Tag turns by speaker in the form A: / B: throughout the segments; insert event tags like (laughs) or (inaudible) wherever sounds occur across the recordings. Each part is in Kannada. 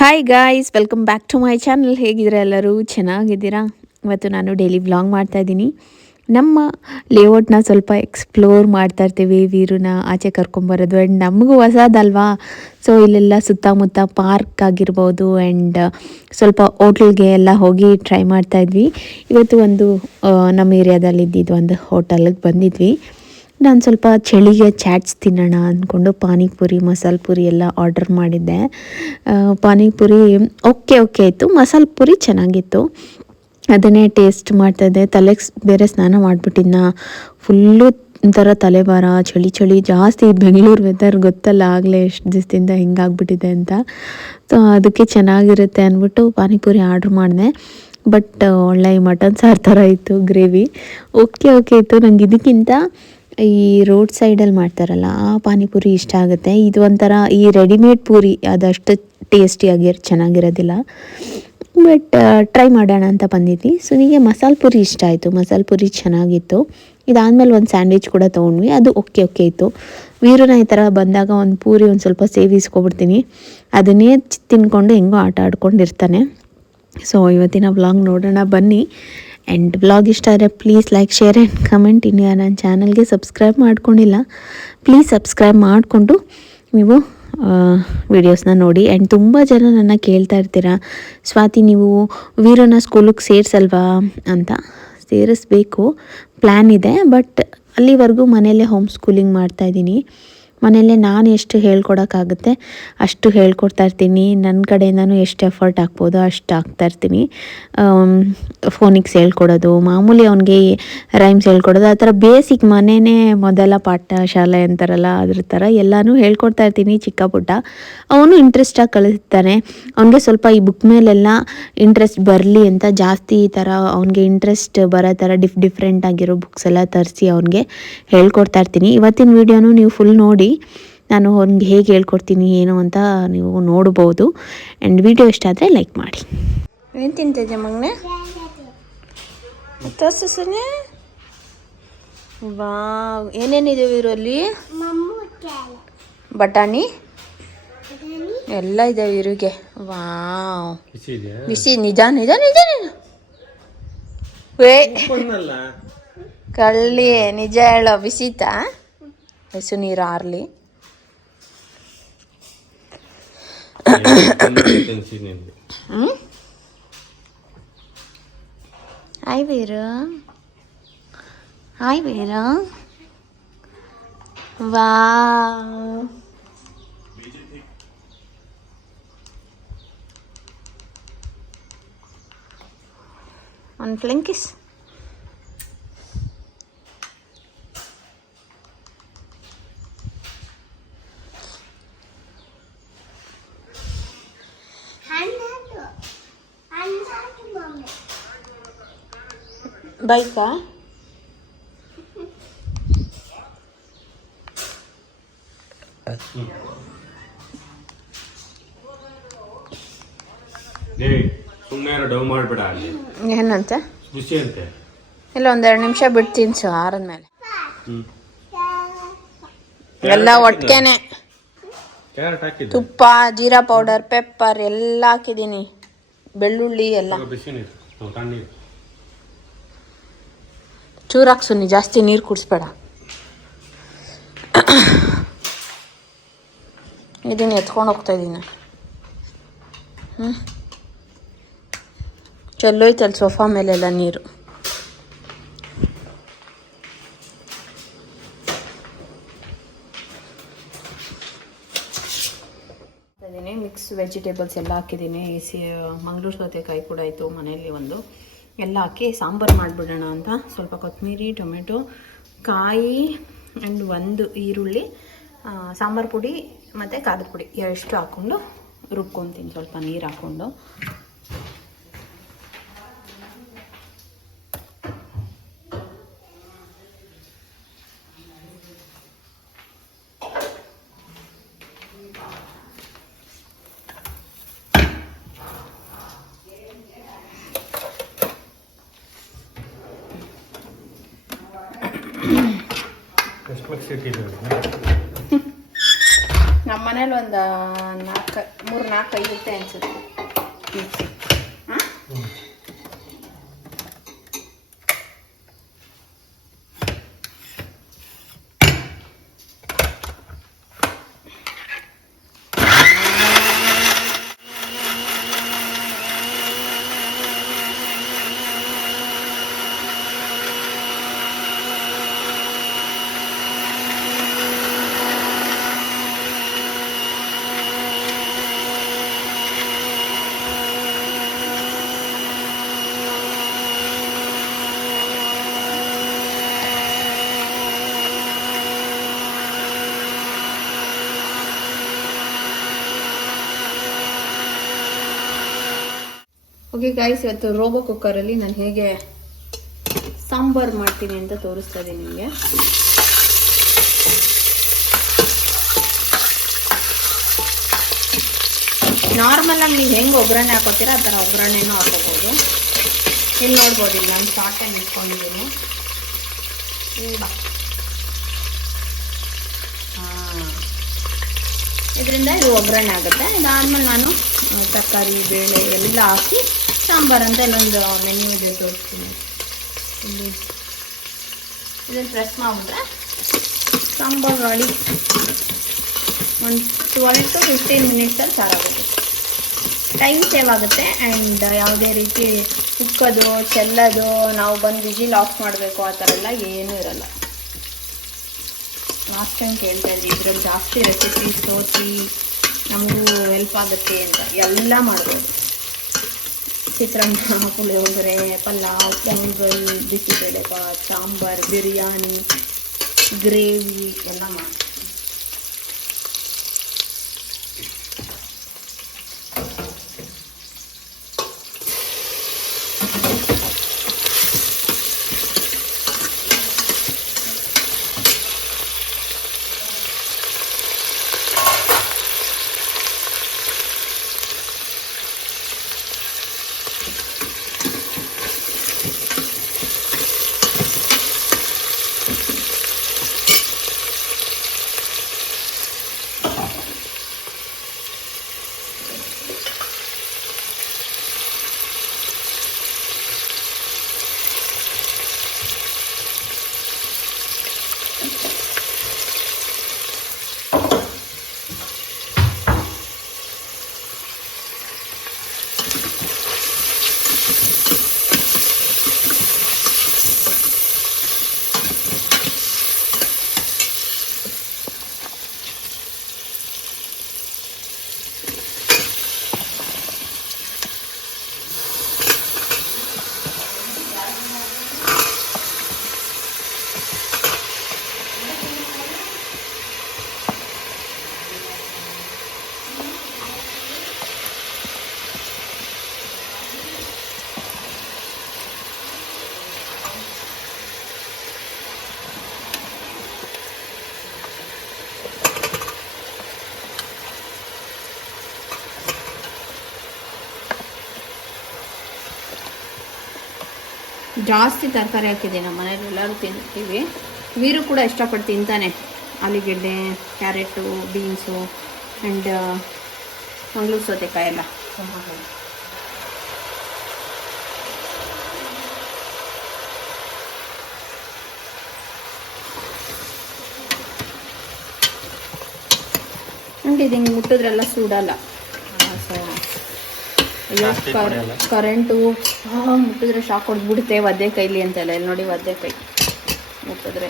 A: Hi guys welcome back to my channel ಹೇಗಿದ್ದೀರಾ ಎಲ್ಲರೂ? ಚೆನ್ನಾಗಿದ್ದೀರಾ? ಇವತ್ತು ನಾನು ಡೈಲಿ ವ್ಲಾಗ್ ಮಾಡ್ತಾ ಇದ್ದೀನಿ. ನಮ್ಮ ಲೇಔಟ್ನ ಸ್ವಲ್ಪ ಎಕ್ಸ್ಪ್ಲೋರ್ ಮಾಡ್ತಾ ಇರ್ತೀವಿ. ವೀರನ್ನ ಆಚೆ ಕರ್ಕೊಂಬರೋದು ಆ್ಯಂಡ್ ನಮಗೂ ಹೊಸದಲ್ವಾ? ಸೊ ಇಲ್ಲೆಲ್ಲ ಸುತ್ತಮುತ್ತ ಪಾರ್ಕ್ ಆಗಿರ್ಬೋದು ಆ್ಯಂಡ್ ಸ್ವಲ್ಪ ಹೋಟ್ಲ್ಗೆ ಎಲ್ಲ ಹೋಗಿ ಟ್ರೈ ಮಾಡ್ತಾ ಇದ್ವಿ. ಇವತ್ತು ಒಂದು ನಮ್ಮ ಏರಿಯಾದಲ್ಲಿ ಇದ್ದಿದ್ದು ಒಂದು ಹೋಟೆಲ್ಗೆ ಬಂದಿದ್ವಿ. ನಾನು ಸ್ವಲ್ಪ ಚಳಿಗೆ ಚಾಟ್ಸ್ ತಿನ್ನೋಣ ಅಂದ್ಕೊಂಡು ಪಾನಿಪುರಿ, ಮಸಾಲೆ ಪುರಿ ಎಲ್ಲ ಆರ್ಡರ್ ಮಾಡಿದ್ದೆ. ಪಾನಿಪುರಿ ಓಕೆ ಓಕೆ ಇತ್ತು ಮಸಾಲೆ ಪುರಿ ಚೆನ್ನಾಗಿತ್ತು. ಅದನ್ನೇ ಟೇಸ್ಟ್ ಮಾಡ್ತಾಯಿದ್ದೆ ತಲೆಗೆ ಬೇರೆ ಸ್ನಾನ ಮಾಡಿಬಿಟ್ಟಿದ್ನ. ಫುಲ್ಲು ಒಂಥರ ತಲೆಭಾರ, ಚಳಿ ಚಳಿ, ಜಾಸ್ತಿ ಬೆಂಗಳೂರು ವೆದರ್ ಗೊತ್ತಲ್ಲ, ಆಗಲೇ ಎಷ್ಟು ದಿವಸದಿಂದ ಹಿಂಗಾಗ್ಬಿಟ್ಟಿದೆ ಅಂತ. ಸೊ ಅದಕ್ಕೆ ಚೆನ್ನಾಗಿರುತ್ತೆ ಅಂದ್ಬಿಟ್ಟು ಪಾನಿಪುರಿ ಆರ್ಡ್ರ್ ಮಾಡಿದೆ. ಬಟ್ ಒಳ್ಳೆ ಮಟನ್ ಸಾರು ಥರ ಇತ್ತು ಗ್ರೇವಿ ಓಕೆ ಓಕೆ ಇತ್ತು ನಂಗೆ ಇದಕ್ಕಿಂತ ಈ ರೋಡ್ ಸೈಡಲ್ಲಿ ಮಾಡ್ತಾರಲ್ಲ, ಆ ಪಾನಿಪುರಿ ಇಷ್ಟ ಆಗುತ್ತೆ. ಇದು ಒಂಥರ ಈ ರೆಡಿಮೇಡ್ ಪೂರಿ, ಅದಷ್ಟು ಟೇಸ್ಟಿಯಾಗಿ ಚೆನ್ನಾಗಿರೋದಿಲ್ಲ. ಬಟ್ ಟ್ರೈ ಮಾಡೋಣ ಅಂತ ಬಂದಿದ್ವಿ. ನಿಮಗೆ ಮಸಾಲೆ ಪುರಿ ಇಷ್ಟ ಆಯಿತು. ಮಸಾಲೆ ಪುರಿ ಚೆನ್ನಾಗಿತ್ತು. ಇದಾದಮೇಲೆ ಒಂದು ಸ್ಯಾಂಡ್ವಿಚ್ ಕೂಡ ತೊಗೊಂಡ್ವಿ. ಅದು ಓಕೆ ಓಕೆ ಇತ್ತು. ವೀರನ ಈ ಥರ ಬಂದಾಗ ಒಂದು ಪೂರಿ ಒಂದು ಸ್ವಲ್ಪ ಸೇವಿಸ್ಕೊಬಿಡ್ತೀನಿ ಅದನ್ನೇ ತಿನ್ಕೊಂಡು ಹೆಂಗೋ ಆಟ ಆಡ್ಕೊಂಡಿರ್ತಾನೆ. ಸೊ ಇವತ್ತಿನ ವ್ಲಾಗ್ ನೋಡೋಣ ಬನ್ನಿ. ಆ್ಯಂಡ್ ಬ್ಲಾಗ್ ಇಷ್ಟ ಆದರೆ please like share and comment ಇನ್ನು ನನ್ನ ಚಾನಲ್ಗೆ ಸಬ್ಸ್ಕ್ರೈಬ್ ಮಾಡ್ಕೊಂಡಿಲ್ಲ ಪ್ಲೀಸ್ ಸಬ್ಸ್ಕ್ರೈಬ್ ಮಾಡಿಕೊಂಡು ನೀವು ವಿಡಿಯೋಸ್ನ ನೋಡಿ. ಆ್ಯಂಡ್ ತುಂಬ ಜನ ನನ್ನ ಕೇಳ್ತಾ ಇರ್ತೀರಾ, ಸ್ವಾತಿ, ನೀವು ವೀರನ ಸ್ಕೂಲಿಗೆ ಸೇರಿಸಲ್ವಾ? ಅಂತ. ಸೇರಿಸ್ಬೇಕು ಪ್ಲ್ಯಾನ್ ಇದೆ ಬಟ್ ಅಲ್ಲಿವರೆಗೂ ಮನೆಯಲ್ಲೇ ಹೋಮ್ ಸ್ಕೂಲಿಂಗ್ ಮಾಡ್ತಾಯಿದ್ದೀನಿ ಮನೆಯಲ್ಲೇ ನಾನು ಎಷ್ಟು ಹೇಳ್ಕೊಡೋಕ್ಕಾಗುತ್ತೆ, ಅಷ್ಟು ಹೇಳ್ಕೊಡ್ತಾ ಇರ್ತೀನಿ. ನನ್ನ ಕಡೆಯಿಂದನೂ ಎಷ್ಟು ಎಫರ್ಟ್ ಹಾಕ್ಬೋದೋ, ಅಷ್ಟು ಹಾಕ್ತಾ ಇರ್ತೀನಿ. ಫೋನಿಕ್ಸ್ ಹೇಳ್ಕೊಡೋದು, ಮಾಮೂಲಿ ಅವನಿಗೆ ರೈಮ್ಸ್ ಹೇಳ್ಕೊಡೋದು, ಆ ಥರ ಬೇಸಿಕ್ ಮನೆಯೇ ಮೊದಲ ಪಾಠ ಶಾಲೆ ಅಂತಾರಲ್ಲ, ಅದ್ರ ಥರ ಎಲ್ಲನೂ ಹೇಳ್ಕೊಡ್ತಾ ಇರ್ತೀನಿ ಚಿಕ್ಕ ಪುಟ್ಟ. ಅವನು ಇಂಟ್ರೆಸ್ಟಾಗಿ ಕಲಿಸ್ತಾನೆ ಅವನಿಗೆ ಸ್ವಲ್ಪ ಈ ಬುಕ್ ಮೇಲೆಲ್ಲ ಇಂಟ್ರೆಸ್ಟ್ ಬರಲಿ ಅಂತ ಜಾಸ್ತಿ ಈ ಥರ ಅವನಿಗೆ ಇಂಟ್ರೆಸ್ಟ್ ಬರೋ ಥರ ಡಿಫ್ ಡಿಫ್ರೆಂಟ್ ಆಗಿರೋ ಬುಕ್ಸ್ ಎಲ್ಲ ತರಿಸಿ ಅವನಿಗೆ ಹೇಳ್ಕೊಡ್ತಾ ಇರ್ತೀನಿ. ಇವತ್ತಿನ ವೀಡಿಯೋನು ನೀವು ಫುಲ್ ನೋಡಿ ನಾನು ಅವ್ನಿಗೆ ಹೇಗೆ ಹೇಳ್ಕೊಡ್ತೀನಿ ಏನು ಅಂತ ನೀವು ನೋಡ್ಬೋದು. ಆ್ಯಂಡ್ ವಿಡಿಯೋ ಇಷ್ಟ ಆದರೆ ಲೈಕ್ ಮಾಡಿ. ಏನು ತಿಂತಿದ್ದೆ ಮಗನೇ? ತೋರಿಸು ಸುನೆ ವಾ ಏನೇನಿದೆ ಇದರಲ್ಲಿ? ಬಟಾಣಿ? ಎಲ್ಲ ಇದಾವೆ ಇರುಗೆ ವಾವ್.
B: ಬಿಸಿ ಇದೆಯಾ?
A: ಬಿಸಿ ನಿಜ ನಿಜ ನಿಜ ನಿಜ. ವೇ ಕಳ್ಳಿ ನಿಜ ಹೇಳೋ ಬಿಸಿತಾ? ಹಸು ನೀರು ಆರ್ಲಿ ಹ್ಞೂ ಹಾಯ್ ವೀರು ಹಾಯ್ ವೀರು ವಾ ಒಂದು ಫ್ಲಿಂಕಿಸ್ ಬೈಕಾ?
B: ಸುಮ್ಮನೆ ಡವ್ ಮಾಡ್ಬೇಡ ಅಲ್ಲಿ.
A: ಏನಂತ?
B: ಬಿಸಿ ಅಂತೆ.
A: ಇಲ್ಲ ಒಂದೆರಡು ನಿಮಿಷ ಬಿಟ್ಟು ತಿನ್ಸು ಆರದ್ಮೇಲೆ. ಎಲ್ಲ ಒಟ್ಟಿಗೆನೆ
B: ಕ್ಯಾರೆಟ್ ಹಾಕಿದ್ದು.
A: ತುಪ್ಪ ಜೀರಾ ಪೌಡರ್ ಪೆಪ್ಪರ್ ಎಲ್ಲ ಹಾಕಿದ್ದೀನಿ. ಬೆಳ್ಳುಳ್ಳಿ ಎಲ್ಲ.
B: ತಗೋ ಬಿಸಿ ನೀರು ತಣ್ಣೀರು.
A: ಚೂರು ಹಾಕ್ಸು ನೀ ಜಾಸ್ತಿ ನೀರು ಕುಡಿಸ್ಬೇಡ. ಇದನ್ನು ಎತ್ಕೊಂಡು ಹೋಗ್ತಾ ಇದ್ದೀನಿ ಹ್ಞೂ ಚೆಲ್ಲೋಯ್ತಲ್ಲ ಸೋಫಾ ಮೇಲೆಲ್ಲ ನೀರು ಹಾಕಿದ್ದೀನಿ ಮಿಕ್ಸ್ ವೆಜಿಟೇಬಲ್ಸ್ ಎಲ್ಲ ಹಾಕಿದ್ದೀನಿ. ಸಿ ಮಂಗ್ಳೂರು ಸೌತೆಕಾಯಿ ಕೂಡ ಇತ್ತು ಮನೆಯಲ್ಲಿ ಒಂದು. ಎಲ್ಲ ಹಾಕಿ ಸಾಂಬಾರು ಮಾಡಿಬಿಡೋಣ ಅಂತ. ಸ್ವಲ್ಪ ಕೊತ್ತಂಬರಿ ಟೊಮೆಟೊ, ಕಾಯಿ ಆ್ಯಂಡ್ ಒಂದು ಈರುಳ್ಳಿ ಸಾಂಬಾರು ಪುಡಿ ಮತ್ತು ಖಾರದ ಪುಡಿ. ಎಷ್ಟು ಹಾಕ್ಕೊಂಡು ರುಬ್ಕೊತೀನಿ. ಸ್ವಲ್ಪ ನೀರು ಹಾಕ್ಕೊಂಡು
B: ಎಷ್ಟು ಮಿಕ್ಸ್ ಇಟ್ಟಿದ್ದೀವಿ
A: ನಮ್ಮ ಮನೇಲಿ ಒಂದು ನಾಲ್ಕು ನಾಲ್ಕು ಮೂರು ನಾಲ್ಕು ಐರುತ್ತೆ ಅನ್ಸುತ್ತೆ ಮಿಕ್ಸಿ ಹಾಂ ಓಕೆ ಗಾಯ್ಸ್ ಇವತ್ತು ರೋಬೋ ಕುಕ್ಕರಲ್ಲಿ ನಾನು ಹೇಗೆ ಸಾಂಬಾರು ಮಾಡ್ತೀನಿ ಅಂತ ತೋರಿಸ್ತಾ ಇದ್ದೀನಿ ನಿಮಗೆ. ನಾರ್ಮಲಾಗಿ ನೀವು ಹೆಂಗೆ ಒಗ್ಗರಣೆ ಹಾಕೋತೀರ, ಆ ಥರ ಒಗ್ಗರಣೆನೂ ಹಾಕೋಬೋದು. ಇಲ್ಲಿ ನೋಡ್ಬೋದು, ಇಲ್ಲಿ ನಾನು ಶಾರ್ಟ್ ಇಟ್ಕೊಂಡಿದ್ದೀನಿ. ಇಲ್ಲ ಇದರಿಂದ ಇದು ಒಗ್ಗರಣೆ ಆಗುತ್ತೆ. ಇದಾದ್ಮೇಲೆ ನಾನು ತರಕಾರಿ, ಬೇಳೆ ಎಲ್ಲ ಹಾಕಿ ಸಾಂಬಾರು ಅಂತ ಇಲ್ಲೊಂದು ಮೆನ್ಯೂ ಇದೆ ತೋರಿಸ್ತೀನಿ. ಇಲ್ಲಿ ಇದನ್ನು ಪ್ರೆಸ್ ಮಾಡಿಬಿಟ್ರೆ ಸಾಂಬಾರು ರೆಡಿ ಒಂದು ಟ್ವೆಲ್ ಟು ಫಿಫ್ಟೀನ್ ಮಿನಿಟ್ಸಲ್ಲಿ ಸಾರಾಗುತ್ತೆ. ಟೈಮ್ ಸೇವ್ ಆಗುತ್ತೆ ಆ್ಯಂಡ್ ಯಾವುದೇ ರೀತಿ ಉಕ್ಕೋದು, ಚೆಲ್ಲೋದು, ನಾವು ಬಂದು ವಿಜಿಲ್ ಆಫ್ ಮಾಡಬೇಕು ಆ ಥರ ಎಲ್ಲ ಏನೂ ಇರಲ್ಲ. ಲಾಸ್ಟ್ ಟೈಮ್ ಕೇಳ್ತಾ ಇದ್ದೀವಿ ಇದ್ರಲ್ಲಿ ಜಾಸ್ತಿ ರೆಸಿಪೀಸ್ ತೋರಿಸಿ ನಮಗೂ ಹೆಲ್ಪ್ ಆಗುತ್ತೆ ಅಂತ. ಎಲ್ಲ ಮಾಡ್ಬೋದು. ಚಿತ್ರಾನ್ನ ಪುಳಿಯೋಗರೆ ಪಲಾವ್ ಪೊಂಗಲ್ ಬಿಸಿಬೇಳೆಬಾತ್ ಸಾಂಬಾರ್ ಬಿರಿಯಾನಿ ಗ್ರೇವಿ ಎಲ್ಲ ಮಾಡಿ ಜಾಸ್ತಿ ತರಕಾರಿ ಹಾಕಿದೆ ನಮ್ಮ ಮನೇಲಿ ಎಲ್ಲರೂ ತಿಂತೀವಿ. ವೀರು ಕೂಡ ಇಷ್ಟಪಟ್ಟು ತಿಂತಾನೆ. ಆಲೂಗೆಡ್ಡೆ, ಕ್ಯಾರೆಟು, ಬೀನ್ಸು ಆ್ಯಂಡ್ ಮಂಗ್ಳೂರು ಸೌತೆಕಾಯಿ ಎಲ್ಲ. ಇದು ಮುಟ್ಟಿದ್ರೆಲ್ಲ ಸುಡಲ್ಲ ಸೊ ಅಯ್ಯೋ
B: ಜಾಸ್ತಿ ಹೊಡೆಯಲ್ಲ.
A: ಕರೆಂಟು ಮುಟ್ಟಿದ್ರೆ ಶಾಕ್ ಹೊಡೆದ್ಬಿಡುತ್ತೆ ಒದ್ದೆ ಕೈಲಿ ಅಂತೆಲ್ಲ. ಇಲ್ಲಿ ನೋಡಿ ಒದ್ದೆ ಕೈ. ಮುಟ್ಟಿದ್ರೆ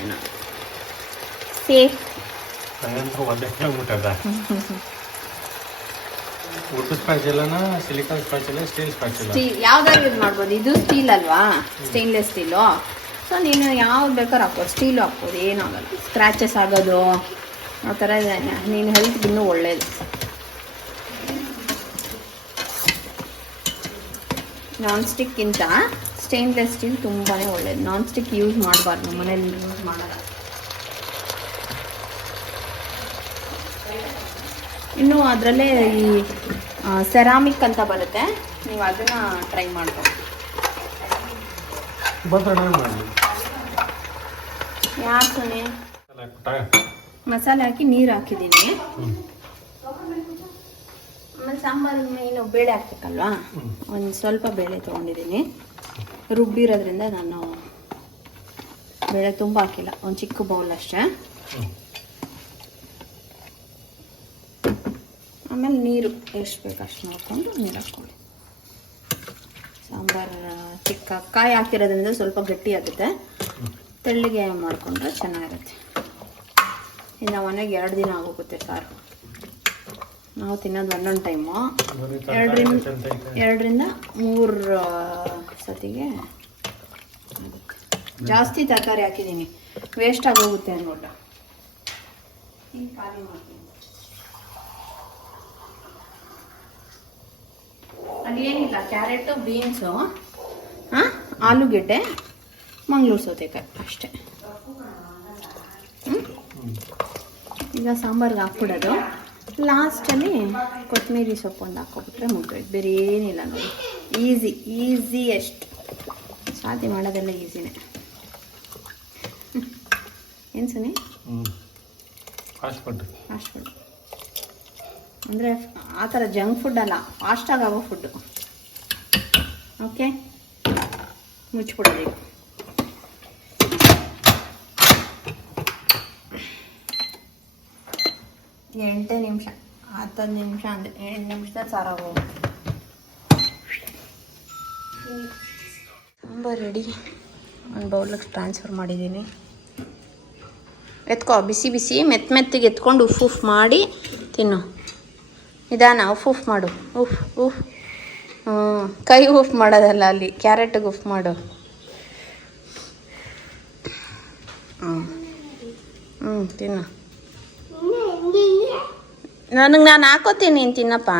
A: ಸೇಫ್. ಯಾವ್ದಾದ್ರು ಯೂಸ್ ಮಾಡ್ಬೋದು. ಇದು ಸ್ಟೀಲ್ ಅಲ್ವಾ? Stainless steel. ಸೊ ನೀನು ಯಾವ್ದು ಬೇಕಾದ್ರೂ ಹಾಕ್ಬೋದು. ಸ್ಟೀಲು ಹಾಕ್ಬೋದು. ಏನಾಗಲ್ಲ ಸ್ಕ್ರಾಚಸ್ ಆಗೋದು. ಆ ಥರ ಇದೆ. ನೀನು ಹೆಲ್ತ್ಗೆ ಇನ್ನೂ ಒಳ್ಳೇದು. ನಾನ್ ಸ್ಟಿಕ್ಕಿಂತ ಸ್ಟೇನ್ಲೆಸ್ ಸ್ಟೀಲ್ ತುಂಬಾ ಒಳ್ಳೇದು. ನಾನ್ ಸ್ಟಿಕ್ ಯೂಸ್ ಮಾಡಬಾರ್ದು ಮನೇಲಿ ಯೂಸ್ ಮಾಡಲ್ಲ. ಇನ್ನು ಅದರಲ್ಲೇ ಈ ಸೆರಾಮಿಕ್ ಅಂತ ಬರುತ್ತೆ. ನೀವು ಅದನ್ನು ಟ್ರೈ ಮಾಡ್ಬೋದು. ಯಾಕೆ ಮಸಾಲೆ ಹಾಕಿ ನೀರು ಹಾಕಿದ್ದೀನಿ. ಸಾಂಬಾರು ಮೇನು ಬೇಳೆ ಹಾಕ್ಬೇಕಲ್ವಾ? ಒಂದು ಸ್ವಲ್ಪ ಬೇಳೆ ತೊಗೊಂಡಿದ್ದೀನಿ. ರುಬ್ಬಿರೋದ್ರಿಂದ ನಾನು ಬೇಳೆ ತುಂಬ ಹಾಕಿಲ್ಲ. ಒಂದು ಚಿಕ್ಕ ಬೌಲ್ ಅಷ್ಟೇ. ಆಮೇಲೆ ನೀರು ಎಷ್ಟು ಬೇಕು ಅಷ್ಟು ನೋಡಿಕೊಂಡು ನೀರು ಹಾಕ್ಕೊಂಡು ಸಾಂಬಾರು ಚಿಕ್ಕ ಕಾಯಿ ಹಾಕಿರೋದ್ರಿಂದ ಸ್ವಲ್ಪ ಗಟ್ಟಿ ಆಗುತ್ತೆ. ತೆಳ್ಳಗೆ ಮಾಡಿಕೊಂಡ್ರೆ ಚೆನ್ನಾಗಿರುತ್ತೆ. ಇನ್ನು ಮನೆಗೆ ಎರಡು ದಿನ ಆಗೋಗುತ್ತೆ ಸಾರು. ನಾವು ತಿನ್ನೋದು ಒಂದೊಂದು ಟೈಮು ಎರಡರಿಂದ ಎರಡರಿಂದ ಮೂರು ಸತಿಗೆ ಜಾಸ್ತಿ ತರಕಾರಿ ಹಾಕಿದ್ದೀನಿ. ವೇಸ್ಟ್ ಆಗೋಗುತ್ತೆ ಅನ್ಬಿಟ್ಟು ಹಿಂಗೆ ಖಾಲಿ ಮಾಡ್ತೀನಿ. ಅಲ್ಲಿ ಏನಿಲ್ಲ ಕ್ಯಾರೆಟು ಬೀನ್ಸು ಹಾಂ ಆಲೂಗೆಡ್ಡೆ ಮಂಗಳೂರು ಸೌತೆಕಾಯಿ ಅಷ್ಟೇ? ಈಗ ಸಾಂಬಾರ್ಗೆ ಹಾಕ್ಬಿಡೋದು. ಲಾಸ್ಟಲ್ಲಿ ಕೊತ್ತಂಬರಿ ಸೊಪ್ಪು ಒಂದು ಹಾಕೊಬಿಟ್ರೆ ಮುಗ್ದೋಯ್ತು. ಬೇರೆ ಏನಿಲ್ಲ ನೋಡಿ. ಈಸಿ ಈಸಿಯೆಸ್ಟ್ ಸಾಧ್ಯ ಮಾಡೋದೆಲ್ಲ ಈಸಿನೇ ಏನು ಸುನಿ?
B: ಫಾಸ್ಟ್ ಫುಡ್
A: ಅಂದರೆ ಆ ಥರ ಜಂಕ್ ಫುಡ್ ಅಲ್ಲ ಫಾಸ್ಟಾಗಿ ಆಗೋ ಫುಡ್ಡು ಓಕೆ ಮುಚ್ಚಿಬಿಡೋದು ಎಂಟೇ ನಿಮಿಷ. ಹತ್ತತ್ತು ನಿಮಿಷ ಅಂದರೆ ಎಂಟು ನಿಮಿಷದಲ್ಲಿ ಸಾರ ತುಂಬ ರೆಡಿ ಒಂದು ಬೌಲಕ್ಕೆ ಟ್ರಾನ್ಸ್ಫರ್ ಮಾಡಿದ್ದೀನಿ ಎತ್ಕೋ, ಬಿಸಿ ಬಿಸಿ ಮೆತ್ತ ಮೆತ್ತಿಗೆ ಎತ್ಕೊಂಡು ಉಫ್ ಉಫ್ ಮಾಡಿ ತಿನ್ನು. ನಿಧಾನ, ಉಫ್ ಉಫ್ ಮಾಡು. ಉಫ್ ಉಫ್. ಹ್ಞೂ ಕೈ ಉಫ್ ಮಾಡೋದಲ್ಲ ಅಲ್ಲಿ ಕ್ಯಾರೆಟಿಗೆ ಉಫ್ ಮಾಡು. ಹ್ಞೂ ಹ್ಞೂ ತಿನ್ನು. ನನಗೆ ನಾನು ಹಾಕೋತೀನಿ ನೀನು ತಿನ್ನಪ್ಪ.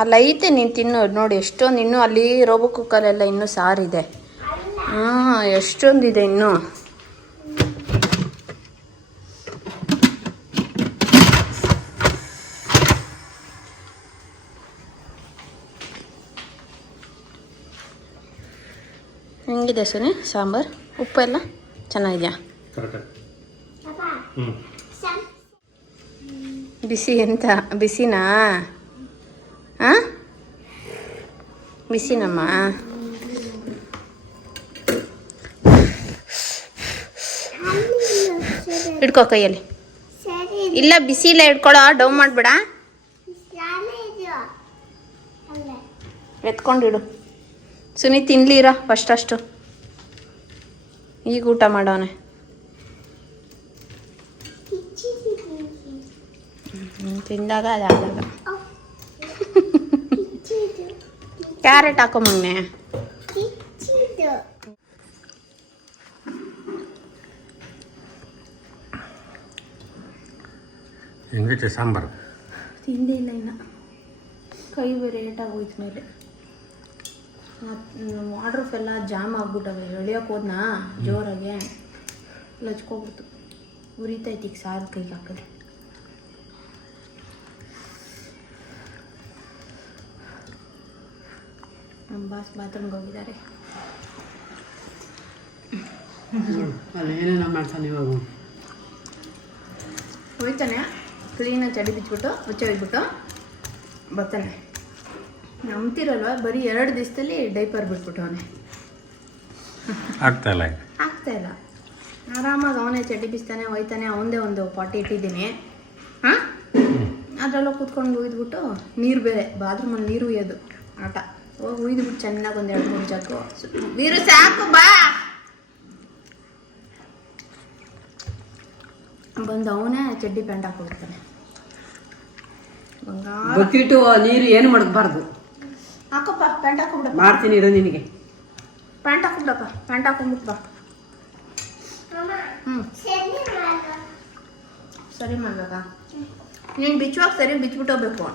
A: ಅಲ್ಲಿ ಐತೆ ನೀನು ತಿನ್ನು ನೋಡಿ ಎಷ್ಟೊಂದು ಇನ್ನೂ ಅಲ್ಲಿ ರೋಬೋ ಕುಕ್ಕರೆಲ್ಲ ಇನ್ನೂ ಸಾರಿದೆ. ಹಾಂ ಎಷ್ಟೊಂದಿದೆ ಇನ್ನೂ. ಹೆಂಗಿದೆ ಸುನಿ ಸಾಂಬಾರು? ಉಪ್ಪು ಎಲ್ಲ ಚೆನ್ನಾಗಿದೆಯಾ
B: ಹ್ಞೂ
A: ಬಿಸಿ ಎಂತ? ಬಿಸಿನಾ? ಹಾಂ ಬಿಸಿನಮ್ಮ? ಹಿಡ್ಕೋ ಕೈಯಲ್ಲಿ. ಇಲ್ಲ ಬಿಸಿ ಇಲ್ಲ ಹಿಡ್ಕೊಳೋ ಡೌ ಮಾಡಬೇಡ. ಎತ್ಕೊಂಡಿಡು ಸುನಿ ತಿನ್ಲಿರ ಫಸ್ಟ್ ಅಷ್ಟು? ಈಗ ಊಟ ಮಾಡೋನೆ. ತಿಂದಾಗ ಅದಾದಾಗ ಕ್ಯಾರೆಟ್ ಹಾಕೋ ಮೊನ್ನೆ
B: ಹೆಂಗೈತೆ ಸಾಂಬಾರು
A: ತಿಂದೇ ಇಲ್ಲ ಇನ್ನು ಕೈ ಬೇರೆ ಏಟಾಗೋಯ್ತು ಮೇಲೆ ವಾಟ್ರ್ ಎಲ್ಲ ಜಾಮ್ ಆಗ್ಬಿಟ್ಟವೆ ಎಳಿಯೋಕೆ ಹೋದ್ನಾ ಜೋರಾಗೆ ಲಚ್ಕೊಬಿಡ್ತು ಉರಿತೈತಿ ಈಗ ಸಾರು ಕೈಗೆ ಹಾಕಿದ್ರೆ ನಮ್ಮ ಬಾಸ್ ಬಾತ್ರೂಮ್ಗೆ ಹೋಗಿದ್ದಾರೆ.
C: ಅಲ್ಲಿ ಏನೇನೋ ಮಾಡ್ತಾನೆ ಇವಾಗ.
A: ಹೋಯ್ತಾನೆ ಕ್ಲೀನಾಗಿ ಚಡಿ ಬಿಚ್ಬಿಟ್ಟು ಮುಚ್ಚೆ ಹೋಗ್ಬಿಟ್ಟು ಬರ್ತಾನೆ. ನಂಬ್ತಿರಲ್ವ ಬರೀ ಎರಡು ದಿವಸದಲ್ಲಿ ಡೈಪರ್ ಬಿಟ್ಬಿಟ್ಟು ಅವನೇ.
B: ಆಗ್ತಾ ಇಲ್ಲ ಈಗ.
A: ಆಗ್ತಾ ಇಲ್ಲ. ಆರಾಮಾಗಿ ಅವನೇ ಚಡ್ಡಿ ಬಿಸ್ತಾನೆ ಹೋಯ್ತಾನೆ ಅವನದೇ ಒಂದು ಪಾಟಿ ಇಟ್ಟಿದ್ದೀನಿ. ಹಾಂ? ಅದರಲ್ಲೂ ಕೂತ್ಕೊಂಡು ಉಯ್ದ್ಬಿಟ್ಟು ನೀರು ಬೇರೆ ಬಾತ್ರೂಮಲ್ಲಿ ನೀರು ಉಯ್ಯೋದು ಆಟ. ಹೋಗಿ ಉಯ್ದ್ಬಿಟ್ಟು ಚೆನ್ನಾಗಿ ಒಂದು ಎರಡು ಮೂರು ಜಾಕು ನೀರು ಸಾಕು ಬಾ. ಬಂದು ಅವನೇ ಚಡ್ಡಿ ಪ್ಯಾಂಟ್ ಹಾಕೊಳ್ತಾನೆ ಬಂಗಾರ.
C: ಬಕೆಟು ನೀರು ಏನು ಮಾಡಬಾರ್ದು
A: ಹಾಕೋಪ್ಪ ಪ್ಯಾಂಟ್ ಹಾಕೊಂಬಿಡಪ್ಪ.
C: ಮಾಡ್ತೀನಿ ಇರೋ ನಿನಗೆ.
A: ಪ್ಯಾಂಟ್ ಹಾಕೊಂಬಿಡಪ್ಪ ಪ್ಯಾಂಟ್ ಹಾಕೊಂಬಿಟ್ಟು ಬಾ. ಹ್ಞೂ ಸರಿ ಮಾಡ್ಬೇಕಾ ನೀನು ಬಿಚ್ಚುವಾಗ ಸರಿ ಬಿಚ್ಚಿಬಿಟ್ಟು ಹೋಗ್ಬೇಕು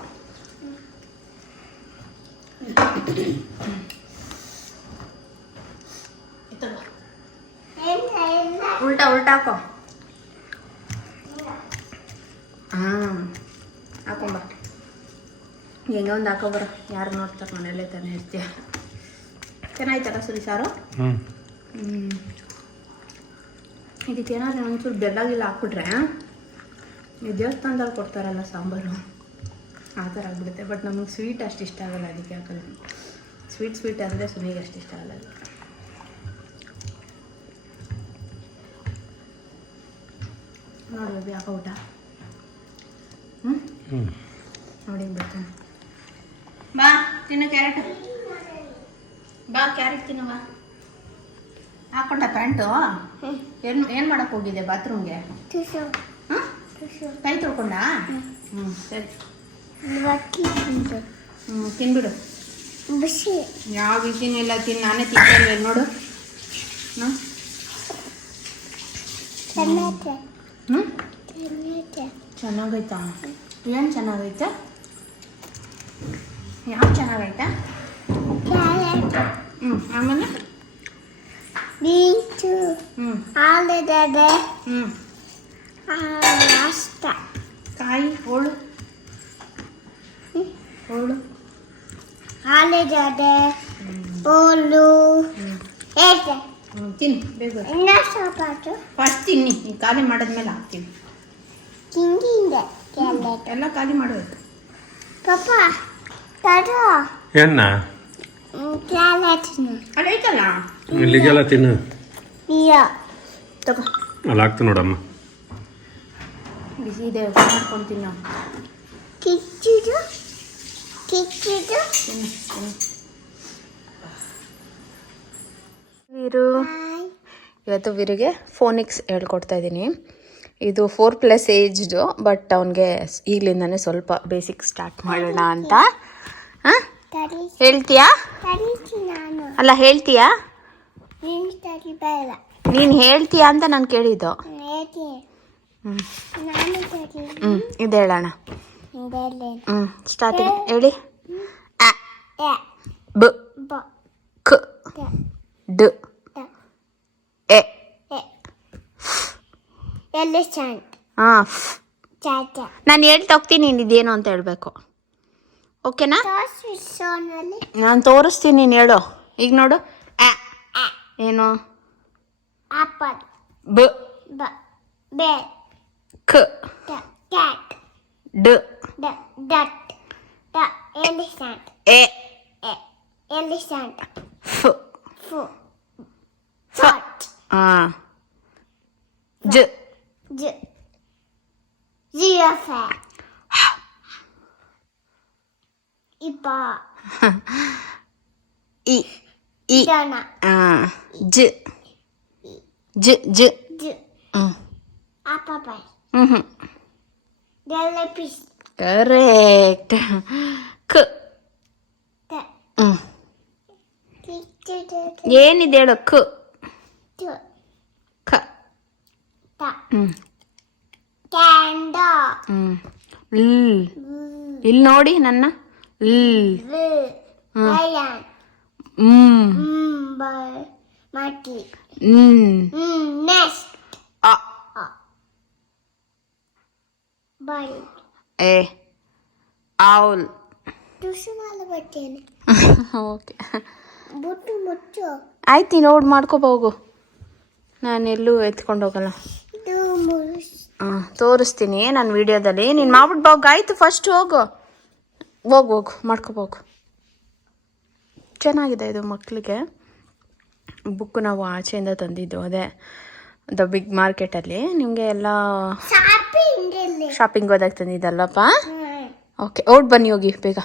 A: ಉಲ್ಟಾ ಉಲ್ಟಾ ಹಾಕೋ. ಹಾಂ ಹಾಕೊಂಬ ಹೆಂಗೆ ಒಂದು ಹಾಕೋಬರ ಯಾರು ನೋಡ್ತಾರೆ ಮನೆಯಲ್ಲೇ ತಾನೇ ಇರ್ತೀಯ. ಚೆನ್ನಾಯ್ತಲ್ಲ ಸುರಿ ಸಾರು?
B: ಹ್ಞೂ.
A: ಇದಕ್ಕೆ ಏನಾದ್ರು ಒಂಚೂರು ಬೆಲ್ಲ ಗಿಲ್ಲ ಹಾಕ್ಬಿಟ್ರೆ ಈ ದೇವಸ್ಥಾನದಲ್ಲಿ ಕೊಡ್ತಾರಲ್ಲ ಸಾಂಬಾರು ಆ ಥರ ಆಗ್ಬಿಡುತ್ತೆ. ಬಟ್ ನಮಗೆ ಸ್ವೀಟ್ ಅಷ್ಟು ಇಷ್ಟ ಆಗಲ್ಲ ಅದಕ್ಕೆ ಹಾಕಲ್ಲ ಸ್ವೀಟ್ ಸ್ವೀಟ್ ಅಂದರೆ ಸುನಿಗೆ ಅಷ್ಟು ಇಷ್ಟ ಆಗಲ್ಲ. ನೋಡ್ಬೋದು ನೋಡಿ ಯಾಕೆ ಊಟ. ಹ್ಞೂ ನೋಡಿ ಬರ್ತಾನೆ ಬಾ ತಿನ್ನು ಕ್ಯಾರೆಟ್. ಬಾ ಕ್ಯಾರೆಟ್ ತಿನ್ನು ಬಾ. ಹಾಕೊಂಡ ಪ್ಯಾಂಟು? ಏನು ಏನು ಮಾಡಕ್ಕೆ ಹೋಗಿದೆ ಬಾತ್ರೂಮ್ಗೆ? ಹಾಂ ಕೈ ತೊಳ್ಕೊಂಡ? ಹ್ಞೂ ಸರಿ. ಹ್ಞೂ ತಿನ್ಬಿಡು. ಯಾವ ರೀತಿನಿಲ್ಲ ತಿನ್ ನಾನೇ ತಿಂತೇನೆ ನೋಡು. ಹ್ಞೂ ಹ್ಞೂ ಚೆನ್ನಾಗೈತಾ? ಏನು ಚೆನ್ನಾಗೈತೆ? ಯಾವ ಚೆನ್ನಾಗೈತಾ? ಹ್ಞೂ ಆಮೇಲೆ? ಹ್ಞೂ ಹ್ಞೂ ಕಾಯಿ ಹೋಳು. ಹೋಳು.
D: Bolu. ಪೋಲು
A: ಹ್ಞೂ ತಿನ್ ಬೇಗ
D: ಇನ್ನ ಸಾಪಾಟು
A: ಫಸ್ಟ್ ತಿನ್ನಿ ಈ ಖಾಲಿ ಮಾಡಿದ್ಮೇಲೆ ಹಾಕ್ತೀನಿ.
D: Kelle.
A: ಎಲ್ಲ ಖಾಲಿ ಮಾಡಬೇಕು
D: Papa. ತರೋ
B: ಏನ.
A: ಅಲ್ಲಿ ಐತಲ್ಲ
B: ಇಲ್ಲಿಗೆಲ್ಲ ತಿನ್ನು
D: Iya.
A: ತಗೋ
B: ಅಲ್ಲಿ ಹಾಕ್ತು ನೋಡಮ್ಮ
A: ಬಿಸಿ ಇದೆ ಮಾಡ್ಕೊತೀನಿ ನಾವು
D: Kichudu.
A: ವೀರು. ಇವತ್ತು ವೀರಿಗೆ ಫೋನಿಕ್ಸ್ ಹೇಳ್ಕೊಡ್ತಾ ಇದ್ದೀನಿ. ಇದು ಫೋರ್ ಪ್ಲಸ್ ಏಜ್ದು ಬಟ್ ಅವನಿಗೆ ಈಗಲಿಂದಾನೆ ಸ್ವಲ್ಪ ಬೇಸಿಕ್ ಸ್ಟಾರ್ಟ್ ಮಾಡೋಣ ಅಂತ. ಹಾಂ? ಹೇಳ್ತೀಯಾ. ಅಲ್ಲ ಹೇಳ್ತೀಯಾ. ನೀನು ಹೇಳ್ತೀಯಾ ಅಂತ ನಾನು ಕೇಳಿದ್ದು. ಹ್ಞೂ ಇದು ಹೇಳೋಣ. ಹ್ಞೂ ಸ್ಟಾರ್ಟಿಂಗ್ ಹೇಳಿ. ಆ ಬ. ಕ. ಡ. ಎ.
D: ಎಲ್ಲಿ Elephant.
A: ಹಾಂ. ನಾನು ಹೇಳ್ತಾ ಹೋಗ್ತೀನಿ ಇದೇನು ಅಂತ ಹೇಳಬೇಕು. ಓಕೆನಾ? ನಾನು ತೋರಿಸ್ತೀನಿ ನೀನು ಹೇಳು. ಈಗ ನೋಡು. ಆ ಏನು?
D: ಆಪಲ್.
A: ಬ.
D: ಬ ಬೆ.
A: ಕ.
D: ಕ್ಯಾಟ್.
A: ಡ.
D: the that the elephant.
A: A.
D: A. Elephant.
A: F.
D: F.
A: Foot. Ah. J.
D: J. Giraffe. Ipa. (laughs)
A: I. I.
D: Dana.
A: Ah. J. J. J.
D: J.
A: Mm.
D: Apple
A: pie. Mm-hmm.
D: The leopard.
A: Correct ಕ. ಏನಿದೆ ಹೇಳು? ಕ. ಕ ಲ್ ಇಲ್ಲಿ ನೋಡಿ ನನ್ನ ಲ್. ಹ್ಮ್.
D: Mm. All (laughs)
A: okay. ಆಯ್ತು ನೋಡ್ ಮಾಡ್ಕೊಬ ಹೋಗು. ನಾನೆಲ್ಲೂ ಎತ್ಕೊಂಡು ಹೋಗಲ್ಲ. ಹಾಂ ತೋರಿಸ್ತೀನಿ ನಾನು ವಿಡಿಯೋದಲ್ಲಿ. ನೀನು ಮಾಡ್ಬಿಟ್ಟು ಹೋಗು. ಆಯ್ತು ಫಸ್ಟ್ ಹೋಗು. ಹೋಗು ಹೋಗು. ಮಾಡ್ಕೋಬೋಗು ಚೆನ್ನಾಗಿದೆ ಇದು ಮಕ್ಕಳಿಗೆ ಬುಕ್ ನಾವು ಆಚೆಯಿಂದ ತಂದಿದ್ದು ಅದೇ. ದ ಬಿಗ್ ಮಾರ್ಕೆಟಲ್ಲಿ ನಿಮಗೆ ಎಲ್ಲ ಶಾಪಿಂಗ್ ಹೋದಾಗ ತಂದಿದ್ದಲ್ಲಪ್ಪ? ಓಕೆ ಔಟ್ ಬನ್ನಿ ಹೋಗಿ ಬೇಗ.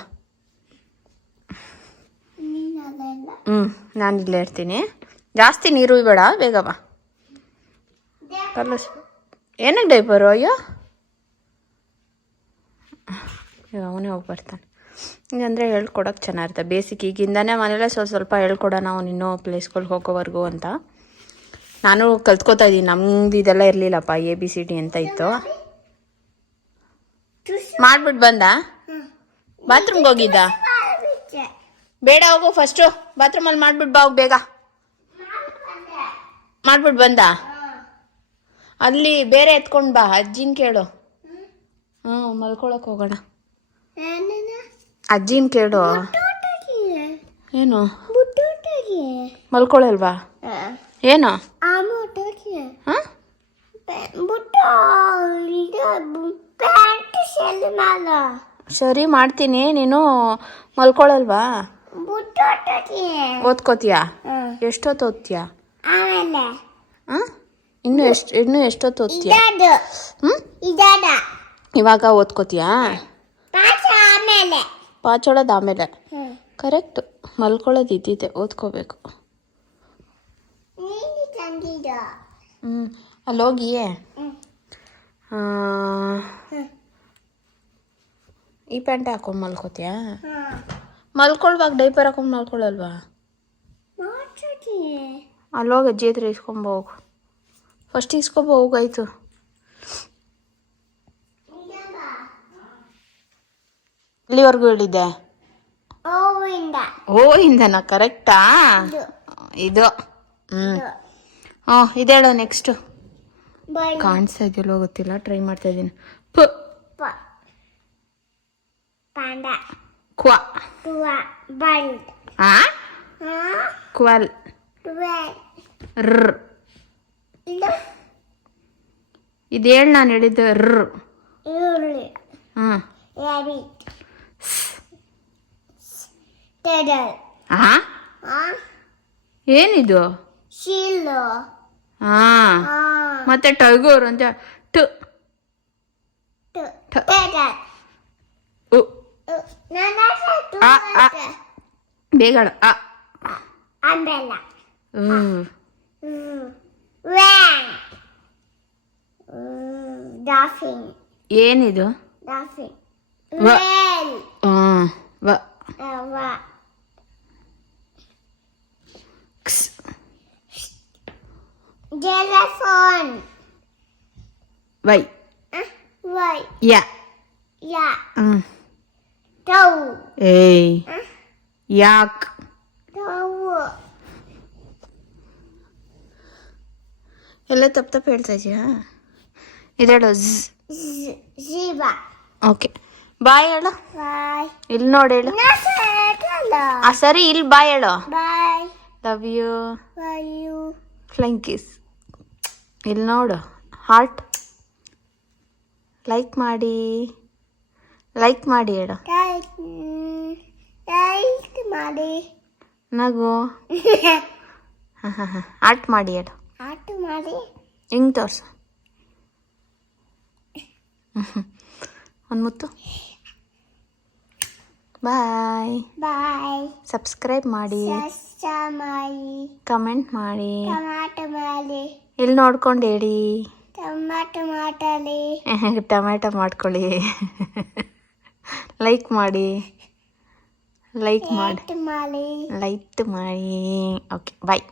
A: ಹ್ಞೂ ನಾನು ಇಲ್ಲೇ ಇರ್ತೀನಿ. ಜಾಸ್ತಿ ನೀರು ಬೇಡ ಬೇಗ ಬಾ. ಕಲಸ್ ಏನಕ್ಕೆ ಡೈಪರು ಅಯ್ಯೋ? ಈಗ ಅವನೇ ಹೋಗಿ ಬರ್ತಾನೆ. ಹಿಂಗಂದರೆ ಹೇಳ್ಕೊಡೋಕೆ ಚೆನ್ನಾಗಿರುತ್ತೆ. ಬೇಸಿಕ್ ಈಗಿಂದನೇ ಮನೇಲೆ ಸ್ವಲ್ಪ ಸ್ವಲ್ಪ ಹೇಳ್ಕೊಡೋಣ ಅವ್ನು ಇನ್ನೂ ಪ್ಲೇಸ್ಗಳಿಗೆ ಹೋಗೋವರೆಗೂ ಅಂತ. ನಾನು ಕಲ್ತ್ಕೊತಾ ಇದ್ದೀನಿ. ನಮ್ದು ಇದೆಲ್ಲ ಇರಲಿಲ್ಲಪ್ಪ ಎ ಬಿ ಸಿ ಡಿ ಅಂತ ಇತ್ತು. ಮಾಡ್ಬಿಟ್ಟು ಬಂದ? ಬಾತ್ರೂಮ್ಗೆ ಹೋಗಿದ್ದ? ಬೇಡ ಹೋಗು ಫಸ್ಟು ಬಾತ್ರೂಮಲ್ಲಿ ಮಾಡ್ಬಿಟ್ಟು ಬಾ ಹೋಗ್ ಬೇಗ. ಮಾಡ್ಬಿಟ್ಟು ಬಂದ? ಅಲ್ಲಿ ಬೇರೆ ಎತ್ಕೊಂಡು ಬಾ ಅಜ್ಜಿನ ಕೇಳು. ಹ್ಞೂ ಮಲ್ಕೊಳಕ್ಕೆ ಹೋಗೋಣ. ಅಜ್ಜಿನ ಕೇಳು. ಏನು? ಮಲ್ಕೊಳಲ್ವಾ? ಏನು? ಹಾಂ?
D: ಬುಟ್ಟು ಪ್ಯಾಂಟ್ ಸರಿ ಮಾಡ
A: ಸರಿ ಮಾಡ್ತೀನಿ. ನೀನು ಮಲ್ಕೊಳಲ್ವಾ?
D: ಮುಟ್ಟೋಟೋಟಿಯೇ
A: ಓದ್ಕೋತೀಯಾ? ಎಷ್ಟೊತ್ತು ಓದ್ತೀಯಾ
D: ಆಮೇಲೆ.
A: ಹಾಂ? ಇನ್ನು ಎಷ್ಟು ಇನ್ನು ಎಷ್ಟೊತ್ತು ಓದ್ತೀಯಾ ಹ್ಞೂ ಇವಾಗ ಓದ್ಕೋತೀಯಾ?
D: ಪಾಚೋಳದ ಆಮೇಲೆ.
A: ಪಾಚೋಳೋದು ಆಮೇಲೆ.
D: ಹ್ಮ್.
A: ಕರೆಕ್ಟು. ಮಲ್ಕೊಳ್ಳೋದು ಇದ್ದಿದೆ ಓದ್ಕೋಬೇಕು ಹ್ಞೂ ಅಲ್ಲೋಗಿ.
D: ಹ್ಮ್.
A: ಆ, ಈ ಪ್ಯಾಂಟ್ ಹಾಕೊಂಡು ಮಲ್ಕೋತೀಯಾ? ಮಲ್ಕೊಳ್ವಾಗ ಡೈಪರ್ ಹಾಕೊಂಡು ಮಲ್ಕೊಳ್ಳಲ್ವಾ ಅಲ್ಲೋಗ ಅಜ್ಜಿ ಹತ್ರ ಇಸ್ಕೊಂಬ ಹೋಗು. ಫಸ್ಟ್ ಇಸ್ಕೊಂಬ ಹೋಗಾಯ್ತು ಇಲ್ಲಿವರೆಗೂ ಹೇಳಿದ್ದೆ. ಓ ಹಿಂದನ ಕರೆಕ್ಟಾ
D: ಇದು.
A: ಹ್ಞೂ ಹಾಂ ಇದೇಳ ನೆಕ್ಸ್ಟು ಕಾಣಿಸ್ತಾ ಇದೆಯಲ್ಲೋ ಗೊತ್ತಿಲ್ಲ. ಟ್ರೈ ಮಾಡ್ತಾ ಇದ್ದೀನಿ ಪ.
D: ಪಾಂಡ.
A: ಕ್ವ.
D: ಟುವ ಬಂಡ್.
A: ಆ?
D: ಹಾ
A: ಕ್ವಲ್. ರ್
D: ಇದು?
A: ಹೇಳಿ ನಾನು ಹೇಳಿದ್ದು ರ್
D: ಹಾಂ
A: ಏನಿದು?
D: ಶಿಲು ಆ
A: ಮತ್ತೆ ಟೈಗರ್ ಅಂತ. ಟ
D: ಟ-
A: ಟ-
D: turtle
A: ಉ
D: ನನ್ನ ಹೆಸರು
A: ಆ, ಆ.
D: turtle.
A: ಬೇಗ ಅ
D: umbrella
A: ಹ್ಞೂ
D: Mm. Ram. Mm. Dolphin.
A: ಏನಿದು
D: Dolphin.
A: Wha-
D: Whale.
A: ಹಾಂ ವ
D: Uh, what?
A: ಕ್ಸ್
D: Telephone.
A: Why?
D: Uh, why?
A: Yeah.
D: Yeah.
A: ಹ್ಞೂ
D: Toe.
A: ಏಯ್
D: Uh,
A: Yak.
D: toe.
A: ಎಲ್ಲ ತಪ್ಪು ತಪ್ಪು ಹೇಳ್ತಾ ಇದೆಯಾ
D: ಇದೇಳು zebra.
A: ಓಕೆ ಬಾಯ್ ಹೇಳು
D: Bye.
A: ಇಲ್ಲಿ ನೋಡಿ ಹೇಳು. ಆ ಸರಿ ಇಲ್ಲಿ ಬಾಯ್ ಹೇಳು
D: bye
A: love you
D: Bye you.
A: Flying kiss ಇಲ್ಲಿ ನೋಡು ಹಾರ್ಟ್ ಲೈಕ್ ಮಾಡಿ ಲೈಕ್ ಮಾಡಿ ಹೇಳು.
D: ಲೈಕ್ ಮಾಡಿ.
A: ನಗು. ಹಾಂ ಹಾಂ ಹಾಂ ಆರ್ಟ್ ಮಾಡಿ ಹೇಳು.
D: ಆರ್ಟ್ ಮಾಡಿ.
A: ಹಿಂಗೆ ತೋರಿಸು. (laughs) ಒಂದು ಮುತ್ತು. ಬಾಯ್
D: ಬಾಯ್
A: ಸಬ್ಸ್ಕ್ರೈಬ್ ಮಾಡಿ.
D: ಮಾಡಿ.
A: ಕಮೆಂಟ್ ಮಾಡಿ.
D: ಮಾಡಿ.
A: ಇಲ್ಲಿ ನೋಡ್ಕೊಂಡು ಹೇಳಿ
D: ಟಮಾಟೊ ಮಾಡಲಿ (laughs)
A: ಟೊಮ್ಯಾಟೊ ಮಾಡ್ಕೊಳ್ಳಿ. ಲೈಕ್ ಮಾಡಿ. ಲೈಕ್ ಮಾಡಿ.
D: ಮಾಡಿ.
A: ಲೈಕ್ ಮಾಡಿ. Okay bye.